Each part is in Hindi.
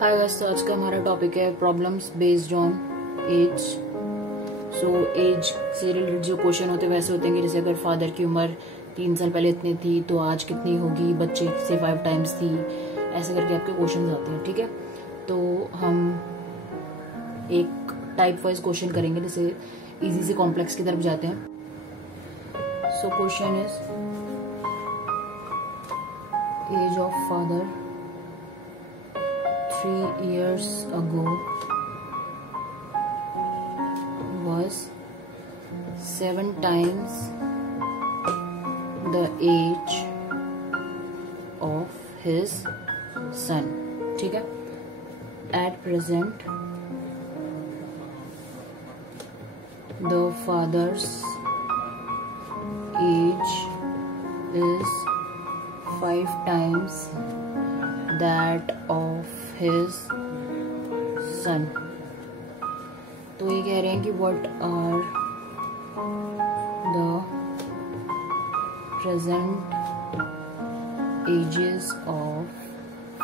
हाय गाइस, तो आज का हमारा टॉपिक है problems based on age. So age से रिलेटेड जो क्वेश्चन होते हैं वैसे होते हैं कि जैसे अगर फादर की उम्र 3 साल पहले इतनी थी तो आज कितनी होगी, बच्चे से 5 टाइम्स थी, ऐसे करके आपके क्वेश्चन आते हैं। ठीक है, तो हम एक टाइप वाइज क्वेश्चन करेंगे, जैसे इजी से कॉम्प्लेक्स की तरफ जाते हैं। So question is age of father 3 years ago was 7 times the age of his son. ठीक है, at present the father's age is 5 times that of his son. तो ये कह रहे हैं कि what are the present ages of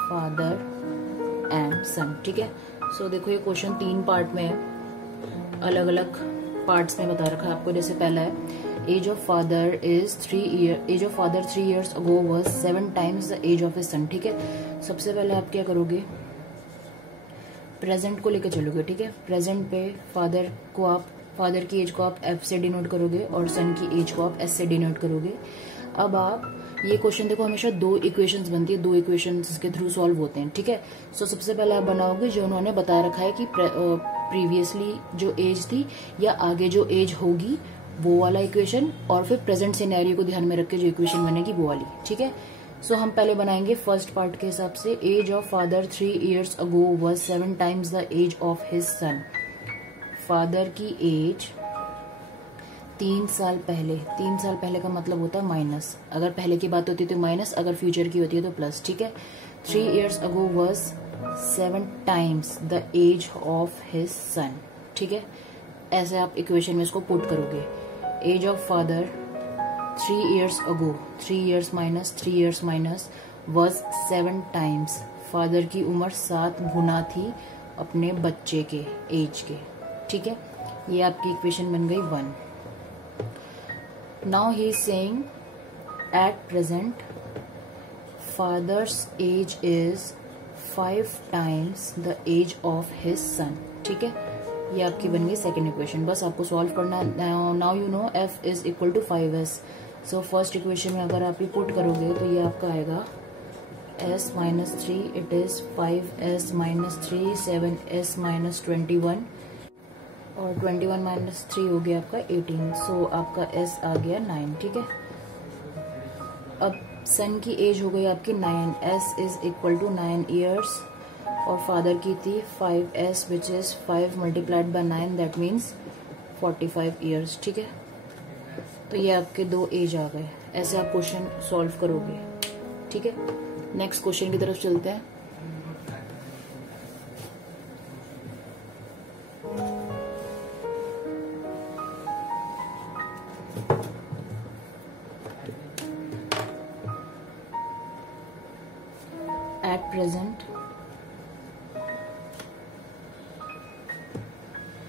father and son. ठीक है, सो देखो ये क्वेश्चन 3 पार्ट में है, अलग अलग पार्ट्स में बता रखा है आपको। जैसे पहला है age of father is 3 years ago was 7 times the age of his son. ठीक है, सबसे पहले आप क्या करोगे, प्रेजेंट को लेकर चलोगे। ठीक है, प्रेजेंट पे फादर की एज को आप एफ से डिनोट करोगे और सन की एज को आप एस से डिनोट करोगे। अब आप ये क्वेश्चन देखो, हमेशा 2 इक्वेशंस बनती है, 2 इक्वेशंस के थ्रू सॉल्व होते हैं। ठीक है, सो सबसे पहले आप बनाओगे जो उन्होंने बता रखा है कि प्रीवियसली जो एज थी या आगे जो एज होगी वो वाला इक्वेशन, और फिर प्रेजेंट सिनेरियो को ध्यान में रख के जो इक्वेशन बनेगी वो वाली। ठीक है, सो हम पहले बनाएंगे फर्स्ट पार्ट के हिसाब से। Age of father 3 years ago was 7 times the age of his son. Father की एज 3 साल पहले का मतलब होता है माइनस, अगर पहले की बात होती है तो माइनस, अगर फ्यूचर की होती है तो प्लस। ठीक है, 3 years ago was 7 times the age of his son. ठीक है, ऐसे आप इक्वेशन में इसको पुट करोगे। Age of father 3 years ago, 3 years minus was 7 times, father की उम्र 7 गुना थी अपने बच्चे के एज के। ठीक है, ये आपकी इक्वेशन बन गई 1। Now he is saying at present father's age is 5 times the age of his son. ठीक है, ये आपकी बन गई सेकेंड इक्वेशन। बस आपको सॉल्व करना। Now you know f is equal to 5s। So first equation में अगर आप ये पुट करोगे तो ये आपका आएगा s minus 3, it is 5s minus 3, 7s minus 21, और 21 minus 3 हो गया आपका 18। सो आपका s आ गया 9। ठीक है, अब सन की एज हो गई आपकी 9, s is equal to 9 years, और फादर की थी 5s which is 5 multiplied by 9, that means 45 years। ठीक है, तो ये आपके 2 एज आ गए। ऐसे आप क्वेश्चन सॉल्व करोगे। ठीक है, नेक्स्ट क्वेश्चन की तरफ चलते हैं। At present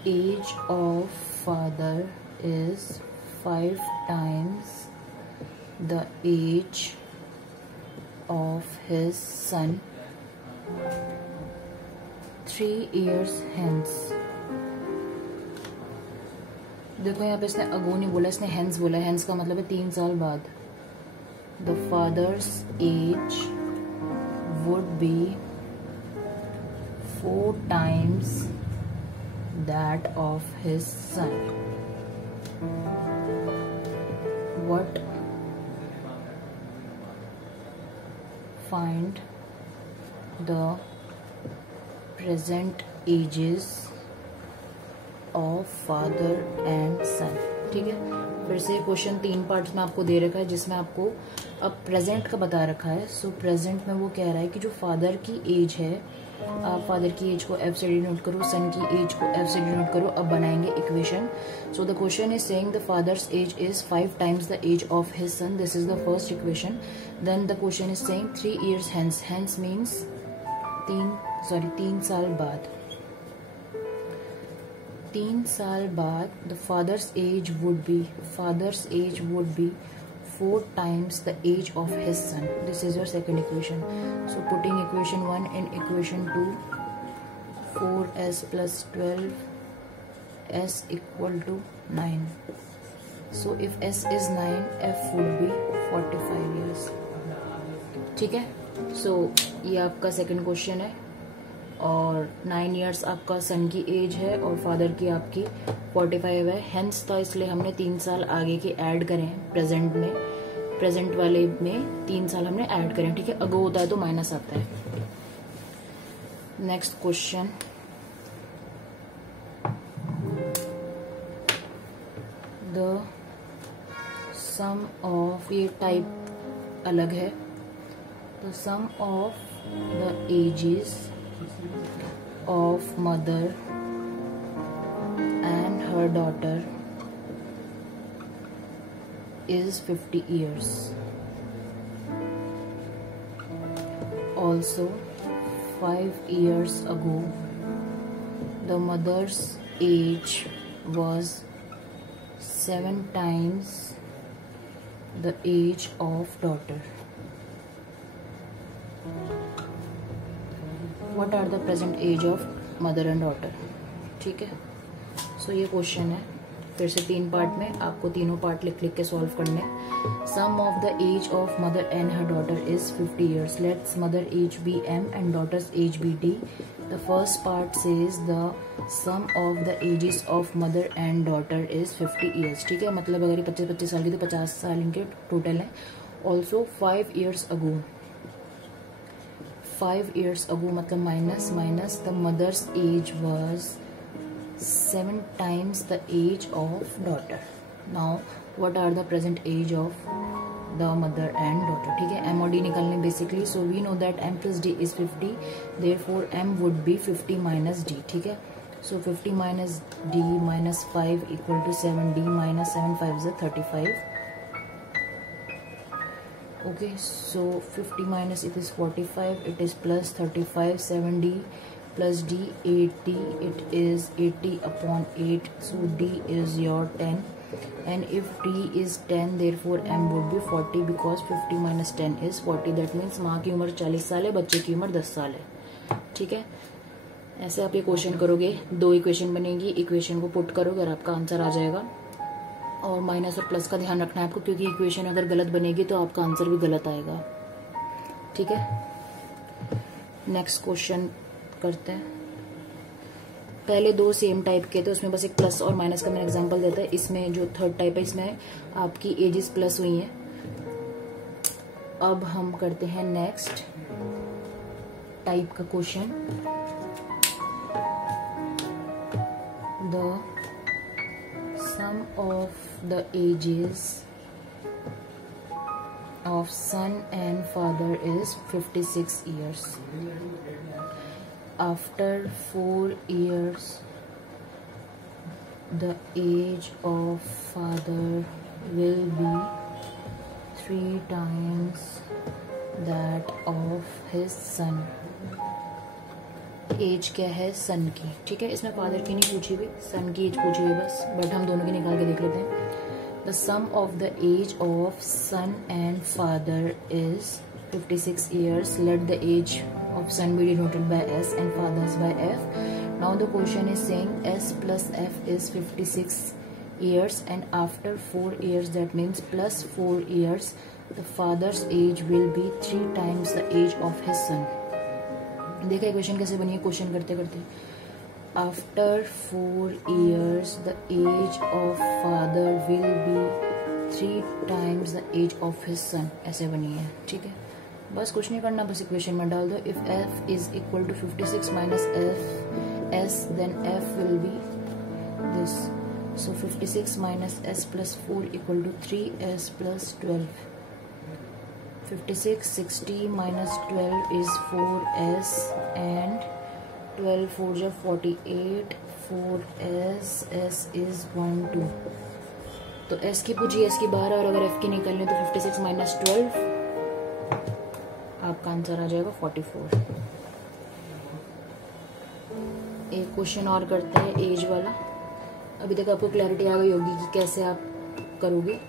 age of father is 5 times the age of his son 3 years hence. देखो यहाँ पे इसने अगो नहीं बोला, इसने हेंस बोला। हेंस का मतलब है 3 साल बाद। The father's age would be 4 times that of his son. What? Find the present ages of father and son. ठीक है, फिर से क्वेश्चन 3 पार्ट्स में आपको दे रखा है, जिसमें आपको अब प्रेजेंट का बता रखा है। सो प्रेजेंट में वो कह रहा है कि जो फादर की एज है, आप फादर की एज को एफ से डिनोट करो, सन की एज को एफ से डिनोट करो। अब बनाएंगे equation. So the question is saying the father's age is 5 times the age of his son. This is the first equation. Then the question is saying 3 years hence. Hence means 3 3 साल बाद the father's age would be 4 times the age of his son. This is your second equation. So putting equation 1 in equation 2, 4s plus 12s equal to 9. So if s is 9, f would be 45 years. ठीक है. So ये आपका सेकंड क्वेश्चन है और 9 इयर्स आपका सन की एज है और फादर की आपकी 45 है. हेंस तो इसलिए हमने 3 साल आगे के ऐड करें हैं. प्रेजेंट वाले में 3 साल हमने ऐड करें. ठीक है. अगो होता है तो माइनस आता है. Next question. The sum of, ये टाइप अलग है. The sum of the ages of mother and her daughter is 50 years. Also, 5 years ago, the mother's age was 7 times the age of daughter. What are the present age of mother and daughter? ठीक है. सो ये क्वेश्चन है फिर से 3 पार्ट में. आपको तीनों पार्ट लिख के सॉल्व करने. Sum of the age of mother and her daughter is 50 years. Let's mother age be m and daughter's age be d. The first part says the sum of the ages of mother and daughter is 50 years. ठीक है. मतलब अगर ये 25 साल की तो 50 साल इनके टोटल है. Also 5 years ago. 5 years ago मतलब minus the mother's age was 7 times the age of daughter. Now what are the present age of the mother and daughter? ठीक है. m और d निकालने basically. So we know that m plus d is 50. Therefore m would be 50 minus d. ठीक है. So 50 minus d minus 5 equal to 7d minus 7 5 is 35. Okay, so 50 minus it is 45, it is plus 35, 7d plus d 80, it is 80 upon 8, so d is your 10, and if d is 10 therefore m would be 40 because 50 minus 10 is 40. That means माँ की उम्र 40 साल है, बच्चे की उम्र 10 साल है. ठीक है. ऐसे आप ये क्वेश्चन करोगे. 2 इक्वेशन बनेगी. इक्वेशन को पुट करोगे और आपका आंसर आ जाएगा. और माइनस और प्लस का ध्यान रखना है आपको क्योंकि इक्वेशन अगर गलत बनेगी तो आपका आंसर भी गलत आएगा. ठीक है. नेक्स्ट क्वेश्चन करते हैं. पहले 2 सेम टाइप के तो उसमें बस एक प्लस और माइनस का मैंने एग्जांपल देता है. इसमें जो थर्ड टाइप है इसमें आपकी एजेस प्लस हुई हैं. अब हम करते हैं नेक्स्ट टाइप का question. The sum of the ages of son and father is 56 years. After 4 years, the age of father will be 3 times that of his son. Age क्या है सन की. ठीक है. इसमें फादर की नहीं पूछी हुई, सन की एज पूछी हुई बस. बट हम दोनों की निकाल के देख लेते हैं. The sum of the age of son and father is 56 years. Let the age of son be denoted by S and father's by F. Now the question is saying S plus F is 56 years and after 4 years that means plus 4 years the father's age will be 3 times the age of his son. देखा इक्वेशन कैसे बनी है क्वेश्चन करते करते. After 4 years the age of father will be 3 times the age of his son. ऐसे बनी है. ठीक है. बस कुछ नहीं करना, बस इक्वेशन में डाल दो. If f is equal to 56 minus F S then f will be this. So 56 minus s plus 4 equal to 3s plus 12. 56, 60 minus 12 is 4s and 12 4 is 48, 4s, s is 1 2. तो s की पूछी s की 12 और अगर f की निकलनी तो 56 minus 12 आपका आंसर आ जाएगा 44. एक क्वेश्चन और करते हैं एज वाला। अभी तक आपको क्लैरिटी आ गई होगी कि कैसे आप करोगे।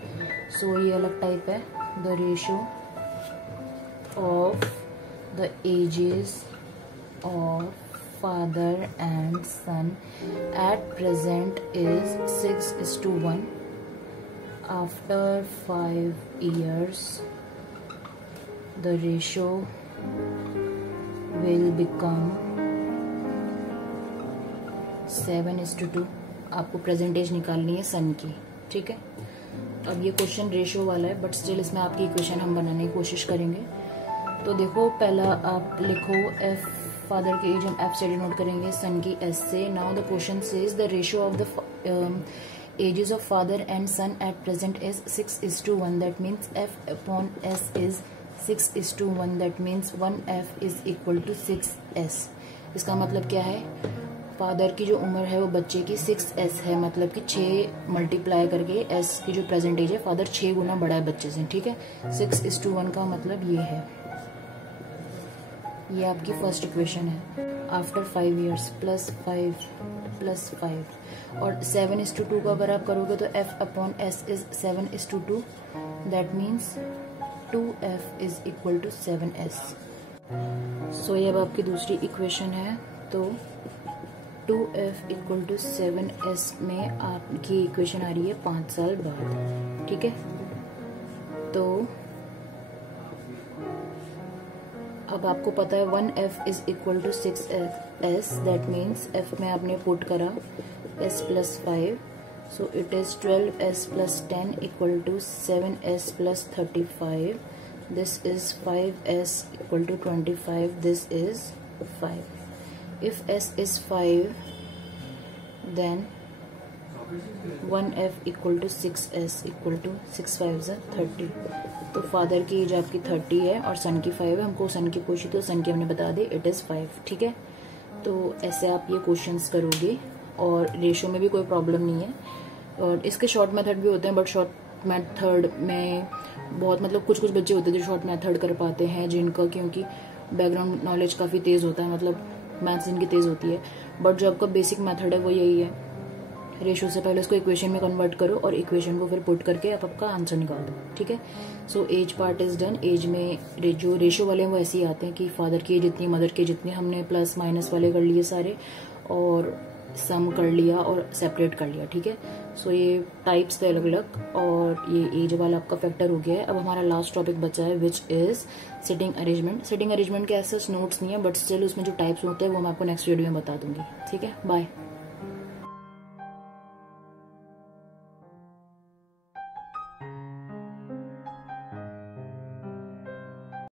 सो ये अलग टाइप है। The ratio of the ages of father and son at present is 6:1। After 5 years the ratio will become 7:2। आपको प्रेजेंटेज निकालनी है सन की, ठीक है। अब ये क्वेश्चन रेशियो वाला है, बट स्टिल इसमें आपकी इक्वेशन हम बनाने की कोशिश करेंगे। तो देखो, पहला आप लिखो एफ, फादर की एज हम एफ से डिनोट करेंगे, सन की एस से। Now the question says the ratio of the ages of father and son at present is 6:1. That means f upon s is 6:1. That means 1f is equal to 6s। इसका मतलब क्या है, फादर की जो उम्र है वो बच्चे की 6s है, मतलब कि 6 मल्टीप्लाई करके s की जो प्रेजेंट एज है, फादर 6 गुना बड़ा है बच्चे से, ठीक है। 6:1 का मतलब ये है। ये आपकी फर्स्ट इक्वेशन है। आफ्टर 5 years +5 और 7:2 को अगर आप करोगे तो f upon s is 7:2। That means 2f is equal to 7s। So ये अब आपकी दूसरी इक्वेशन है। तो 2f इक्वल टू 7s में आपकी इक्वेशन आ रही है 5 साल बाद, ठीक है। तो अब आपको पता है 1f is equal to 6s। That means f में आपने पुट करा s plus 5, so it is 12s plus 10 equal to 7s plus 35. This is 5s equal to 25. This is 5. If s is 5, then 1f equal to 6s equal to 6 5s 30। तो फादर की एज आपकी 30 है और सन की 5 है। हमको सन की पूछी तो सन की हमने बता दी, इट इज 5, ठीक है। तो ऐसे आप ये क्वेश्चंस करोगे और रेशियो में भी कोई प्रॉब्लम नहीं है। और इसके शॉर्ट मेथड भी होते हैं, बट शॉर्ट मेथड में बहुत मतलब कुछ बच्चे होते हैं जो शॉर्ट मेथड कर पाते हैं, जिनका क्योंकि बैकग्राउंड नॉलेज काफ़ी तेज़ होता है, मतलब मैथ्स इनकी तेज़ होती है। बट जो आपका बेसिक मेथड है वो यही है, रेशियो से पहले उसको इक्वेशन में कन्वर्ट करो और इक्वेशन को फिर पुट करके आप आपका आंसर निकाल दो, ठीक है। So age part is done. Age में जो रेशियो वाले हैं वो ऐसे ही आते हैं कि फादर की एज इतनी, मदर की एज इतनी। हमने प्लस माइनस वाले कर लिए सारे और सम कर लिया और सेपरेट कर लिया, ठीक है। सो ये टाइप्स थे अलग अलग, और ये एज वाला आपका फैक्टर हो गया है। अब हमारा लास्ट टॉपिक बचा है which is sitting arrangement. Sitting arrangement के ऐसे नोट्स नहीं है, बट स्टिल उसमें जो टाइप्स होते हैं वो मैं आपको नेक्स्ट वीडियो में बता दूंगी, ठीक है। बाय।